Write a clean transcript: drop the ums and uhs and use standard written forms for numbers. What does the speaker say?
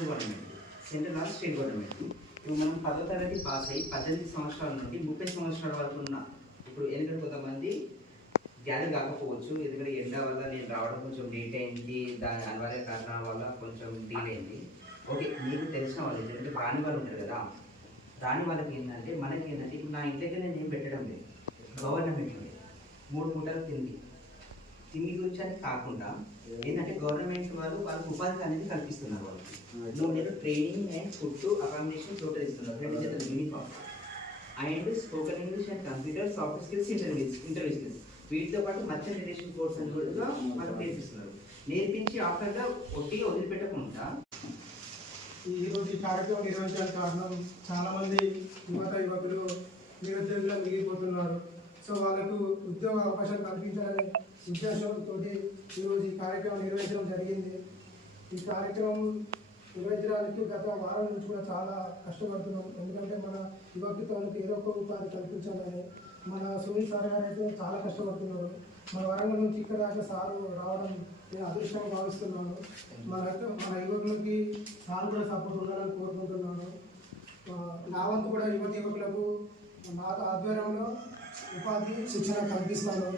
Government, central or state government. ఇప్పుడు మనం 10వ తరగతి పాస్ అయ్యి 18 సంవత్సరాల నుండి 30 సంవత్సరాల వరకు ఉన్న, ఇప్పుడు ఎందుకంటే కొంతమంది గ్యారీ కాకపోవచ్చు, ఎందుకంటే ఎండ వల్ల నేను రావడం కొంచెం లేట్ అయింది, దాని అనివార్య కారణాల వల్ల కొంచెం డీల్ అయింది. ఓకే, మీకు తెలిసిన వాళ్ళు ఎందుకంటే రాని వాళ్ళు ఉంటారు కదా, రాని వాళ్ళకి ఏంటంటే మనకి ఏంటంటే ఇప్పుడు నా ఇంటి దగ్గర నేను పెట్టడం లేదు, గవర్నమెంట్ 3 పూటలు తిండి గురించి అని కాకుండా ఏంటంటే గవర్నమెంట్ వాళ్ళకి ఉపాధి అనేది కల్పిస్తున్నారు. వాళ్ళకి 3 నెలలు training and food accommodation total ఇస్తున్నారు, 2 జతల uniform and spoken English and computer soft skills interview skills, వీటితో పాటు మధ్య రిలేషన్ కోర్స్ అని కూడా మనకు నేర్పిస్తున్నారు. నేర్పించి ఆఫ్టర్గా ఒట్టిగా వదిలిపెట్టకుండా ఈరోజు ఈ కార్యక్రమం నిర్వహించడానికి కారణం చాలామంది యువకులు నిరుద్యోగులు మిగిలిపోతున్నారు. సో వాళ్ళకు ఉద్యోగ అవకాశాలు కల్పించాలనే ఉద్దేశంతో ఈరోజు ఈ కార్యక్రమం నిర్వహించడం జరిగింది. ఈ కార్యక్రమం నిర్వహించడానికి గత వారం నుంచి కూడా చాలా కష్టపడుతున్నాం. ఎందుకంటే మన యువకులకు ఏదో ఒక ఉపాధి కల్పించాలని మన సునీల్ సార్ గారు అయితే చాలా కష్టపడుతున్నారు. మన వరంగల్ నుంచి ఇక్కడ దాకా సారు రావడం నేను అదృష్టంగా భావిస్తున్నాను. మన యువకులకి సార్ కూడా సపోర్ట్ ఉండాలని కోరుకుంటున్నాను. నా వంతు కూడా యువకులకు నా ఆధ్వర్యంలో ఉపాధి శిక్షణ కల్పిస్తాను.